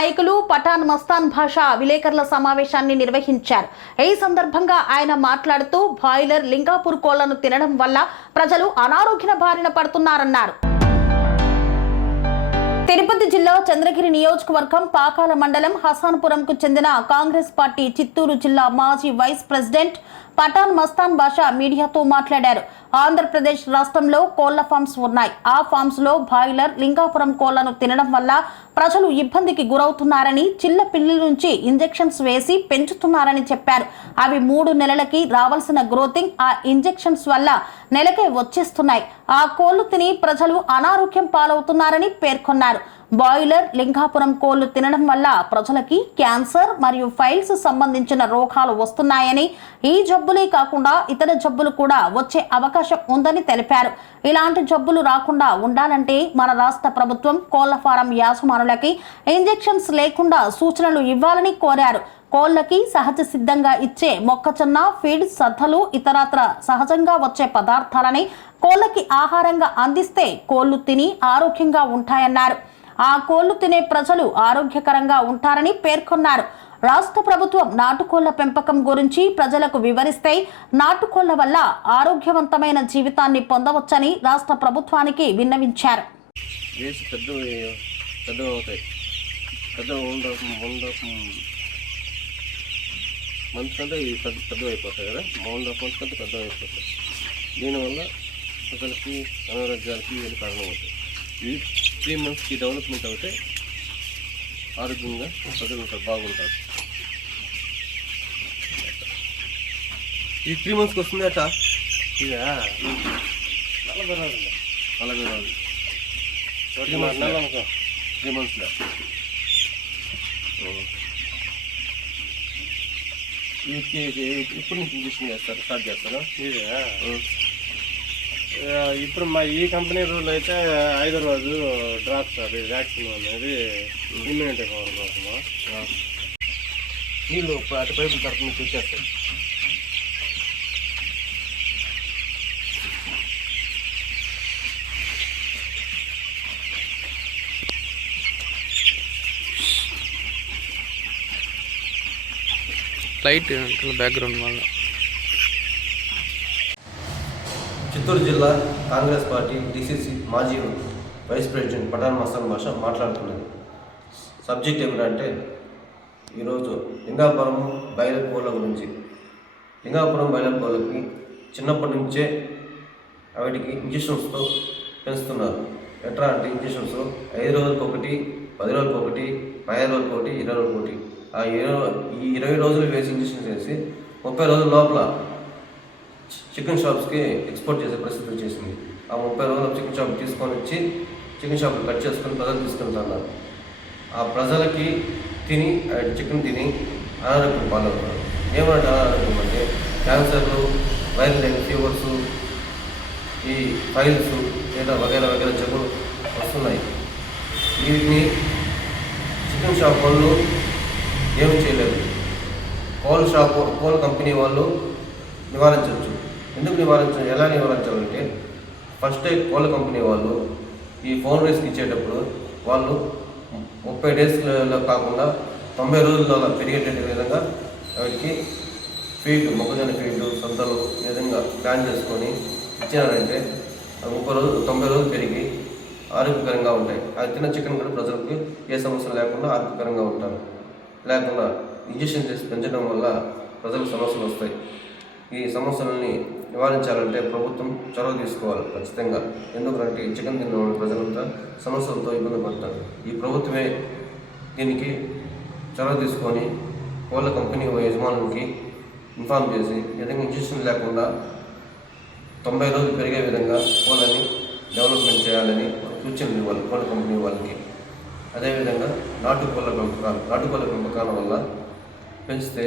నాయకులు పఠాన్ మస్తాన్ భాష విలేకరుల సమావేశాన్ని నిర్వహించారు. ఈ సందర్భంగా ఆయన మాట్లాడుతూ బాయిలర్ లింగాపూర్ కోళ్ళను తినడం వల్ల ప్రజలు అనారోగ్య బారిన పడుతున్నారన్నారు. తిరుపతి జిల్లా చంద్రగిరి నియోజకవర్గం పాకాల మండలం హసాన్పురంకు చెందిన కాంగ్రెస్ పార్టీ చిత్తూరు జిల్లా మాజీ వైస్ ప్రెసిడెంట్ పఠాన్ మస్తాన్ బాషా మీడియాతో మాట్లాడారు. ఆంధ్రప్రదేశ్ రాష్ట్రంలో కోళ్ళ ఫామ్స్ ఉన్నాయి. ఆ ఫామ్స్లో బాయిలర్ లింగాపురం కోళ్ళను తినడం వల్ల ప్రజలు ఇబ్బందికి గురవుతున్నారని చిన్న పిల్లల నుంచి ఇంజెక్షన్స్ వేసి పెంచుతున్నారని చెప్పారు. అవి మూడు నెలలకి రావాల్సిన గ్రోతింగ్ ఆ ఇంజెక్షన్స్ వల్ల నెలకే వచ్చేస్తున్నాయి. ఆ కోళ్ళు తిని ప్రజలు అనారోగ్యం పాలవుతున్నారని పేర్కొన్నారు. బాయిలర్ లింగాపురం కోళ్ళు తినడం వల్ల ప్రజలకి క్యాన్సర్ మరియు ఫైల్స్ సంబంధించిన రోగాలు వస్తున్నాయని ఈ జబ్బులే కాకుండా ఇతర జబ్బులు కూడా వచ్చే అవకాశం ఉందని తెలిపారు. ఇలాంటి జబ్బులు రాకుండా ఉండాలంటే మన రాష్ట్ర ప్రభుత్వం కోళ్ళ ఫారం యాజమానులకి ఇంజెక్షన్స్ లేకుండా సూచనలు ఇవ్వాలని కోరారు. కోళ్ళకి సహజ సిద్ధంగా ఇచ్చే మొక్కజొన్న ఫీడ్ సద్దలు ఇతరత్ర సహజంగా వచ్చే పదార్థాలని కోళ్ళకి ఆహారంగా అందిస్తే కోళ్ళు తిని ఆరోగ్యంగా ఉంటాయన్నారు. ఆ కోళ్ళు తినే ప్రజలు ఆరోగ్యకరంగా ఉంటారని పేర్కొన్నారు. రాష్ట్ర ప్రభుత్వం నాటుకోళ్ళ పెంపకం గురించి ప్రజలకు వివరిస్తే నాటుకోళ్ళ వల్ల ఆరోగ్యవంతమైన జీవితాన్ని పొందవచ్చని రాష్ట్ర ప్రభుత్వానికి విన్నవించారు. పెద్ద మంత్ కంటే ఇవి పెద్ద పెద్ద అయిపోతాయి కదా? మౌండ్ అకౌంట్ కంటే పెద్ద అయిపోతాయి. దీనివల్ల ప్రజలకి అనారోగ్యాలకి వీళ్ళు కారణం అవుతాయి త్రీ మంత్స్కి డెవలప్మెంట్ అవుతే ఆరోగ్యంగా ప్రజలు ఉంటారు బాగుంటారు. ఈ త్రీ మంత్స్కి వస్తుంది అట? ఇదా? నలభై రోజులు నలభై రోజులు త్రీ మంత్స్ అనుకో త్రీ మంత్స్లో. వీటికి ఇప్పుడు నుంచి ఇంజక్షన్ చేస్తారు? స్టార్ట్ చేస్తారా? ఇప్పుడు మా ఈ కంపెనీ రూల్ అయితే ఐదో రోజు డ్రాప్స్ అది వ్యాక్సిన్ అనేది ఇమ్యూనిటీ పవర్ కోసము? నీళ్ళు అటు పైపు తరఫు నుంచి వచ్చేస్తాయి లైట్ బ్యాక్గ్రౌండ్ వల్ల. చిత్తూరు జిల్లా కాంగ్రెస్ పార్టీ డిసిసి మాజీ వైస్ ప్రెసిడెంట్ పఠాన్ మస్తాన్ భాష మాట్లాడుతున్నది. సబ్జెక్ట్ ఏమిటంటే ఈరోజు లింగాపురం బయలు గురించి. లింగాపురం బయలు చిన్నప్పటి నుంచే వాటికి ఇంజక్షన్స్తో పెంచుతున్నారు. ఎట్లా అంటే ఇంజక్షన్స్ ఐదు రోజులకు ఒకటి పది రోజులకు ఒకటి పదిహేను రోజులకు ఒకటి ఇరవై రోజులకు ఒకటి. ఆ ఇరవై ఈ ఇరవై రోజులు వేసి ఇంజక్షన్స్ వేసి ముప్పై రోజుల లోపల చికెన్ షాప్స్కి ఎక్స్పోర్ట్ చేసే పరిస్థితి వచ్చేసింది. ఆ ముప్పై రోజులు చికెన్ షాప్ తీసుకొని వచ్చి చికెన్ షాప్ కట్ చేసుకొని ప్రజలు తీసుకెళ్తున్నారు. ఆ ప్రజలకి తిని ఆ చికెన్ తిని అనారోగ్యం పాలవుతున్నారు. ఏమంటే అనారోగ్యం అంటే క్యాన్సర్లు వైరల్ ఫీవర్స్ ఈ ఫైల్స్ లేదా వగైరా వగైరా జబ్బులు వస్తున్నాయి. వీటిని చికెన్ షాప్ వాళ్ళు ఏమి చేయలేదు కోల్ షాప్ కోల్ కంపెనీ వాళ్ళు నివారించవచ్చు. ఎందుకు నివారించాలి ఎలా నివారించాలంటే ఫస్ట్ కోళ్ళ కంపెనీ వాళ్ళు ఈ ఫోన్ రేస్కి ఇచ్చేటప్పుడు వాళ్ళు ముప్పై డేస్లో కాకుండా తొంభై రోజుల్లో పెరిగేటట్టు విధంగా వాటికి ఫీడ్ మొక్కజొన్న ఫీడ్ సొంతలు ఏ విధంగా ప్లాన్ చేసుకొని ఇచ్చినారంటే ముప్పై రోజులు తొంభై రోజులు పెరిగి ఆరోగ్యకరంగా ఉంటాయి. అది తిన్న చికెన్ కూడా ప్రజలకు ఏ సమస్య లేకుండా ఆరోగ్యకరంగా ఉంటారు. లేకుండా ఇంజక్షన్ చేసి పెంచడం వల్ల ప్రజలకు సమస్యలు వస్తాయి. ఈ సమస్యలని నివారించాలంటే ప్రభుత్వం చొరవ తీసుకోవాలి ఖచ్చితంగా. ఎందుకంటే చికెన్ తిన్న ప్రజలంతా సమస్యలతో ఇబ్బంది పడతారు. ఈ ప్రభుత్వమే దీనికి చొరవ తీసుకొని కోళ్ళ కంపెనీ యజమానులకి ఇన్ఫామ్ చేసి ఈ విధంగా ఇంజక్షన్ లేకుండా తొంభై రోజులు పెరిగే విధంగా కోళ్ళని డెవలప్మెంట్ చేయాలని సూచనలు ఇవ్వాలి కోళ్ళ కంపెనీ వాళ్ళకి. అదేవిధంగా నాటుకోళ్ళ పెంపకాలు నాటుకోళ్ళ పెంపకాల వల్ల పెంచితే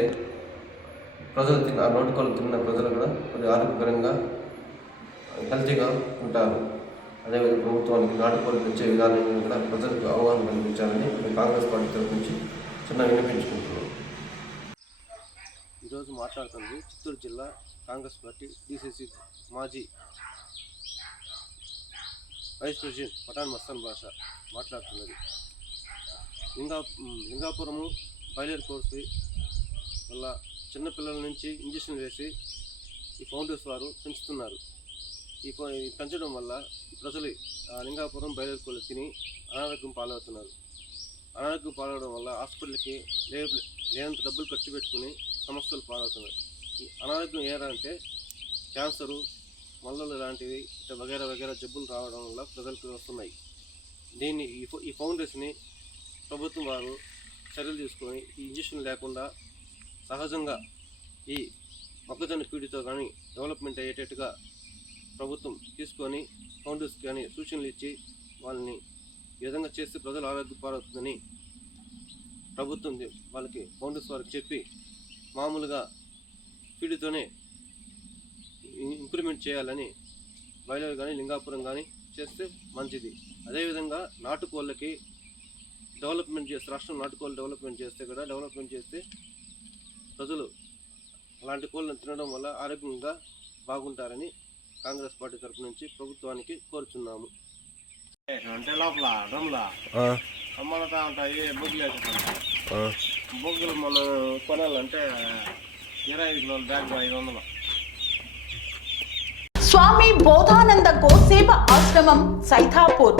ప్రజలు తిన్న ఆ తిన్న ప్రజలు కూడా కొద్దిగా ఆరోగ్యకరంగా హెల్తీగా ఉంటారు. అదేవిధంగా ప్రభుత్వానికి నాటుకోలు పెంచే విధానాన్ని కూడా ప్రజలకు అవగాహన కల్పించాలని కాంగ్రెస్ పార్టీ తరఫు నుంచి చిన్న వినిపించుకుంటున్నాం ఈరోజు మాట్లాడుతుంది చిత్తూరు జిల్లా కాంగ్రెస్ పార్టీ డిసిసి మాజీ వైస్ ప్రెసిడెంట్ పఠాన్ మస్తాన్ భాష మాట్లాడుతున్నది. లింగా లింగాపురము బయలేరు కోర్సు వల్ల చిన్నపిల్లల నుంచి ఇంజక్షన్ వేసి ఈ ఫౌండర్స్ వారు పెంచుతున్నారు. ఈ పెంచడం వల్ల ప్రజలు ఆ లింగాపురం బయలుదేరుకోలు తిని అనారోగ్యం పాలవుతున్నారు. అనారోగ్యం పాలవడం వల్ల హాస్పిటల్కి లే లేనంత డబ్బులు ఖర్చు పెట్టుకుని సమస్యలు పాలవుతున్నారు. ఈ అనారోగ్యం ఏరంటే అంటే క్యాన్సరు మల్లలు లాంటివి ఇట్లా వగేరా వగేరా జబ్బులు రావడం వల్ల ప్రజలకు వస్తున్నాయి. దీన్ని ఈ ఈ ఫౌండేషన్ని ప్రభుత్వం వారు చర్యలు తీసుకొని ఈ ఇంజక్షన్ లేకుండా సహజంగా ఈ మొక్కజొన్న పీడితో కానీ డెవలప్మెంట్ అయ్యేటట్టుగా ప్రభుత్వం తీసుకొని ఫౌండర్స్ కానీ సూచనలు ఇచ్చి వాళ్ళని ఈ విధంగా చేస్తే ప్రజలు ఆరోగ్యపారవుతుందని ప్రభుత్వం వాళ్ళకి ఫౌండర్స్ వారికి చెప్పి మామూలుగా ఫీడ్తోనే ఇంప్రూవ్మెంట్ చేయాలని బయలుదేరి కానీ లింగాపురం కానీ చేస్తే మంచిది. అదేవిధంగా నాటుకోళ్ళకి డెవలప్మెంట్ చేస్తే రాష్ట్రం నాటుకోళ్ళు డెవలప్మెంట్ చేస్తే కూడా డెవలప్మెంట్ చేస్తే ప్రజలు అలాంటి కోళ్ళను తినడం వల్ల ఆరోగ్యంగా బాగుంటారని కాంగ్రెస్ పార్టీ తరపు నుంచి ప్రభుత్వానికి కోరుచున్నాము. అంటే లోపల డ్రమ్లా అమ్మలతా ఉంటాయి బొగ్గులు బొగ్గులు మనం కొనాలంటే ఇరవై ఐదు కిలోల బ్యాగ్ ఐదు వందలు. స్వామి బోధానంద గోసేవ ఆశ్రమం సైథాపూర్